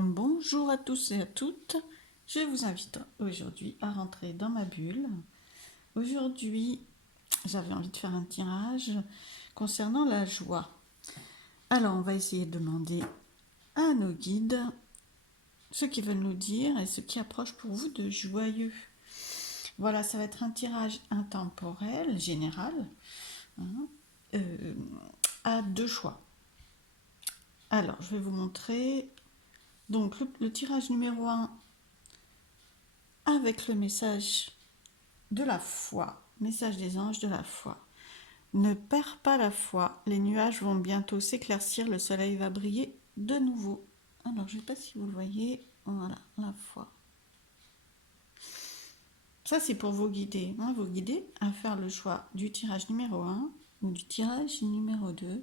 Bonjour à tous et à toutes. Je vous invite aujourd'hui à rentrer dans ma bulle. Aujourd'hui, j'avais envie de faire un tirage concernant la joie. Alors, on va essayer de demander à nos guides ce qu'ils veulent nous dire et ce qui approche pour vous de joyeux. Voilà, ça va être un tirage intemporel, général, à deux choix. Alors, je vais vous montrer. Donc, le tirage numéro 1 avec le message de la foi, message des anges de la foi. Ne perds pas la foi, les nuages vont bientôt s'éclaircir, le soleil va briller de nouveau. Alors, je ne sais pas si vous le voyez, voilà, la foi. Ça, c'est pour vous guider, vous guider à faire le choix du tirage numéro 1 ou du tirage numéro 2.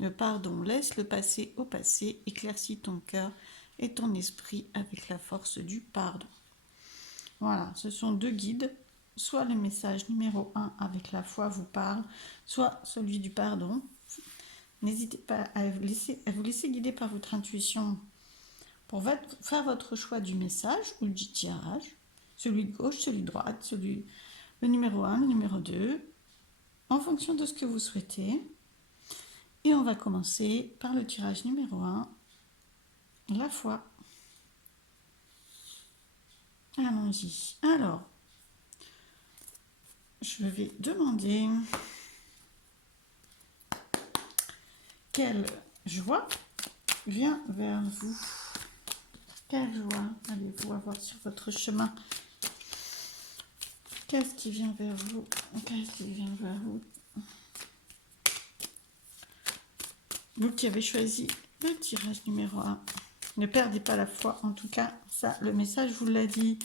Le pardon, laisse le passé au passé, éclaircis ton cœur et ton esprit avec la force du pardon. Voilà, ce sont deux guides. Soit le message numéro 1 avec la foi vous parle, soit celui du pardon. N'hésitez pas à vous laisser guider par votre intuition pour faire votre choix du message ou du tirage. Celui de gauche, celui de droite, le numéro 1, le numéro 2, en fonction de ce que vous souhaitez. Et on va commencer par le tirage numéro 1, la foi. Allons-y. Alors, je vais demander quelle joie vient vers vous. Quelle joie allez-vous avoir sur votre chemin? Qu'est-ce qui vient vers vous? Qu'est-ce qui vient vers vous? Vous qui avez choisi le tirage numéro 1. Ne perdez pas la foi, en tout cas, ça, le message vous l'a dit.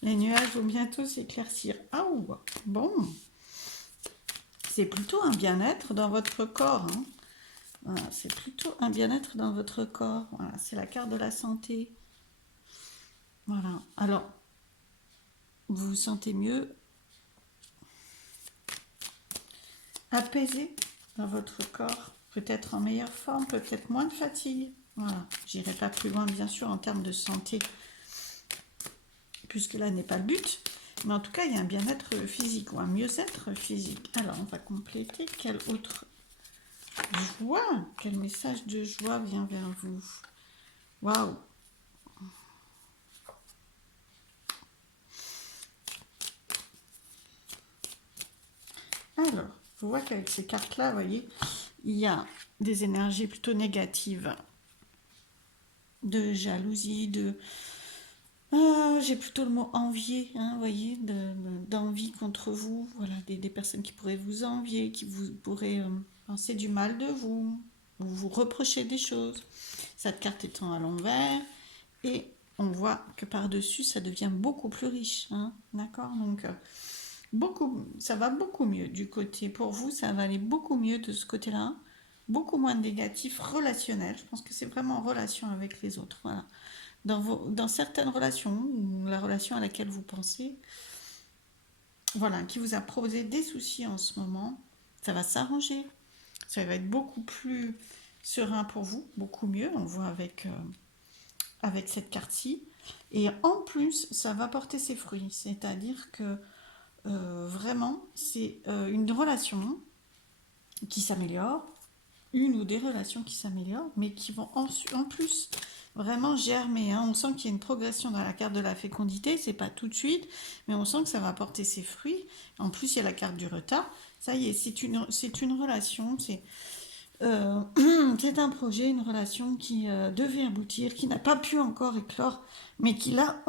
Les nuages vont bientôt s'éclaircir. Ah ouh, bon. C'est plutôt un bien-être dans votre corps. Voilà, c'est plutôt un bien-être dans votre corps. Voilà, c'est la carte de la santé. Voilà. Alors, vous vous sentez mieux, apaisé dans votre corps, peut-être en meilleure forme, peut-être moins de fatigue. Voilà. J'irai pas plus loin, bien sûr, en termes de santé, puisque là n'est pas le but. Mais en tout cas, il y a un bien-être physique ou un mieux-être physique. Alors, on va compléter. Quelle autre joie? Quel message de joie vient vers vous? Waouh! Alors, je vois qu'avec ces cartes-là, vous voyez, il y a des énergies plutôt négatives, de jalousie, j'ai plutôt le mot envier, vous voyez, d'envie contre vous. Voilà, des personnes qui pourraient vous envier, qui vous pourraient penser du mal de vous, ou vous reprocher des choses. Cette carte étant à l'envers, et on voit que par-dessus, ça devient beaucoup plus riche, d'accord? Donc, ça va beaucoup mieux du côté, pour vous, ça va aller beaucoup mieux de ce côté-là, beaucoup moins de négatif relationnel. Je pense que c'est vraiment en relation avec les autres, voilà. Dans certaines relations, ou la relation à laquelle vous pensez, voilà, qui vous a posé des soucis en ce moment, ça va s'arranger. Ça va être beaucoup plus serein pour vous, beaucoup mieux, on voit avec cette carte-ci. Et en plus, ça va porter ses fruits, c'est-à-dire que vraiment, c'est une relation qui s'améliore, une ou des relations qui s'améliorent, mais qui vont en plus vraiment germer. On sent qu'il y a une progression dans la carte de la fécondité, c'est pas tout de suite, mais on sent que ça va porter ses fruits. En plus, il y a la carte du retard. Ça y est, c'est une relation, c'est un projet, une relation qui devait aboutir, qui n'a pas pu encore éclore, mais qui là,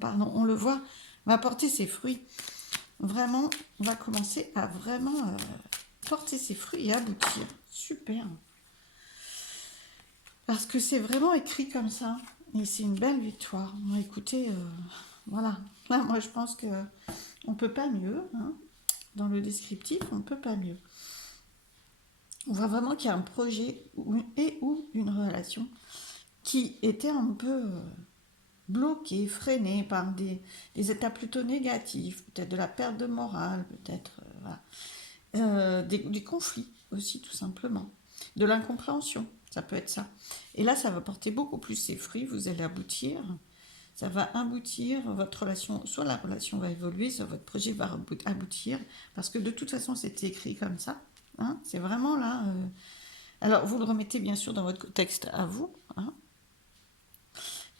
pardon, on le voit, va porter ses fruits. Vraiment, on va commencer à vraiment porter ses fruits et aboutir. Super. Parce que c'est vraiment écrit comme ça. Et c'est une belle victoire. Bon, écoutez, voilà. Là, moi, je pense que on peut pas mieux. Dans le descriptif, on peut pas mieux. On voit vraiment qu'il y a un projet ou une relation qui était un peu bloquée, freinée par des étapes plutôt négatives, peut-être de la perte de morale, peut-être voilà. Des conflits aussi, tout simplement. De l'incompréhension. Ça peut être ça. Et là, ça va porter beaucoup plus ses fruits. Vous allez aboutir. Ça va aboutir. Votre relation, soit la relation va évoluer, soit votre projet va aboutir. Parce que de toute façon, c'est écrit comme ça. Hein, c'est vraiment là. Alors, vous le remettez bien sûr dans votre contexte à vous. Hein,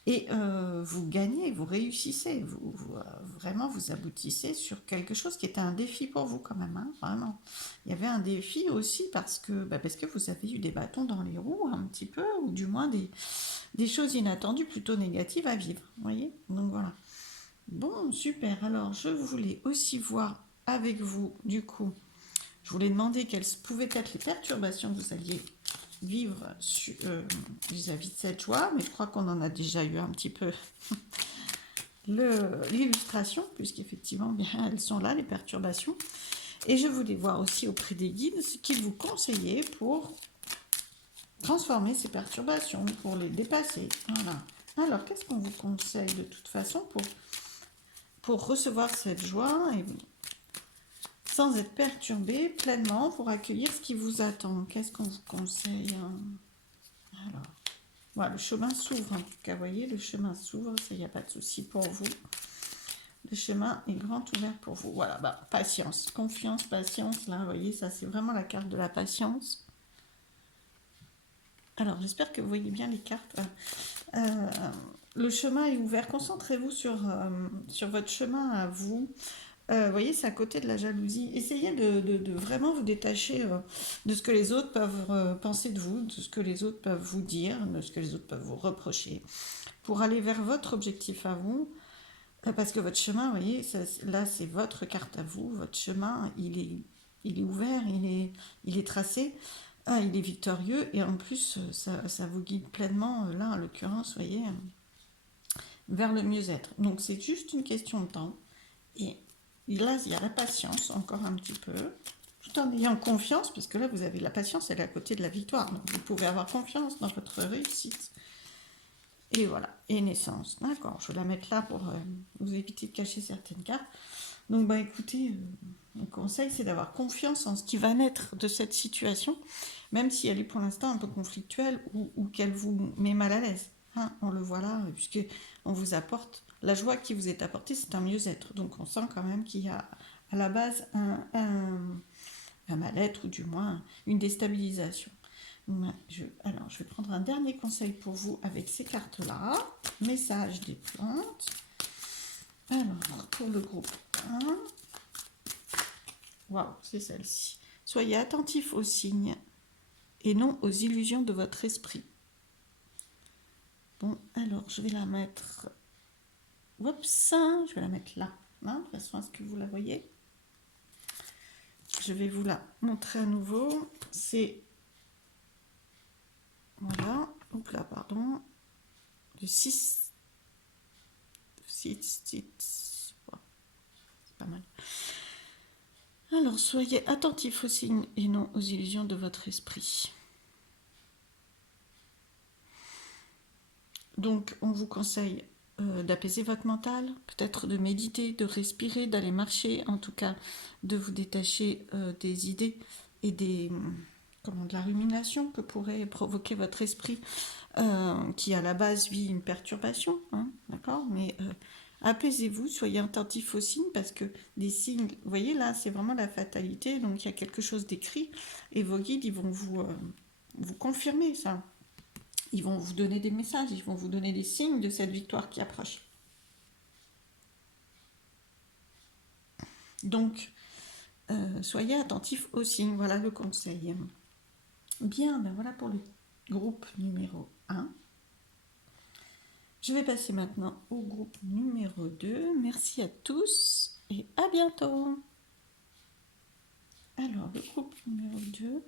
et vous gagnez, vous réussissez, vraiment vous aboutissez sur quelque chose qui était un défi pour vous quand même, hein, vraiment. Il y avait un défi aussi parce que vous avez eu des bâtons dans les roues un petit peu, ou du moins des choses inattendues plutôt négatives à vivre, vous voyez. Donc voilà. Bon, super. Alors je voulais aussi voir avec vous, du coup, je voulais demander quelles pouvaient être les perturbations que vous alliez vivre vis-à-vis de cette joie, mais je crois qu'on en a déjà eu un petit peu l'illustration, puisqu'effectivement, bien, elles sont là, les perturbations. Et je voulais voir aussi auprès des guides ce qu'ils vous conseillaient pour transformer ces perturbations, pour les dépasser. Voilà. Alors, qu'est-ce qu'on vous conseille de toute façon pour recevoir cette joie et sans être perturbé pleinement pour accueillir ce qui vous attend? Qu'est-ce qu'on vous conseille? Alors, voilà, le chemin s'ouvre en tout cas, vous voyez, le chemin s'ouvre, il n'y a pas de souci pour vous. Le chemin est grand ouvert pour vous. Voilà, patience, confiance, patience, là, vous voyez, ça c'est vraiment la carte de la patience. Alors, j'espère que vous voyez bien les cartes. Le chemin est ouvert, concentrez-vous sur votre chemin à vous. Vous voyez, c'est à côté de la jalousie. Essayez de vraiment vous détacher de ce que les autres peuvent penser de vous, de ce que les autres peuvent vous dire, de ce que les autres peuvent vous reprocher, pour aller vers votre objectif à vous. Parce que votre chemin, vous voyez, là c'est votre carte à vous, votre chemin, il est ouvert, il est tracé, il est victorieux, et en plus, ça vous guide pleinement, là en l'occurrence, vous voyez, vers le mieux-être. Donc c'est juste une question de temps. Et là, il y a la patience, encore un petit peu, tout en ayant confiance, parce que là, vous avez la patience, elle est à côté de la victoire. Donc, vous pouvez avoir confiance dans votre réussite. Et voilà, et naissance. D'accord, je vais la mettre là pour vous éviter de cacher certaines cartes. Donc, écoutez, mon conseil, c'est d'avoir confiance en ce qui va naître de cette situation, même si elle est pour l'instant un peu conflictuelle ou qu'elle vous met mal à l'aise. Hein, on le voit là, puisque on vous apporte la joie qui vous est apportée, c'est un mieux-être. Donc, on sent quand même qu'il y a à la base un mal-être ou du moins une déstabilisation. Alors, je vais prendre un dernier conseil pour vous avec ces cartes-là. Message des plantes. Alors, pour le groupe 1. Waouh, c'est celle-ci. Soyez attentifs aux signes et non aux illusions de votre esprit. Bon, alors, je vais la mettre... Oups, je vais la mettre là. Hein, de façon à ce que vous la voyez. Je vais vous la montrer à nouveau. C'est... Voilà. Oups là, pardon. Le 6. C'est pas mal. Alors, soyez attentifs aux signes et non aux illusions de votre esprit. Donc, on vous conseille d'apaiser votre mental, peut-être de méditer, de respirer, d'aller marcher, en tout cas de vous détacher des idées et de la rumination que pourrait provoquer votre esprit, qui à la base vit une perturbation, hein, d'accord, mais apaisez-vous, soyez attentifs aux signes, parce que des signes, vous voyez là, c'est vraiment la fatalité, donc il y a quelque chose d'écrit, et vos guides, ils vont vous confirmer ça. Ils vont vous donner des messages, ils vont vous donner des signes de cette victoire qui approche. Donc, soyez attentifs aux signes, voilà le conseil. Bien, voilà pour le groupe numéro 1. Je vais passer maintenant au groupe numéro 2. Merci à tous et à bientôt. Alors, le groupe numéro 2,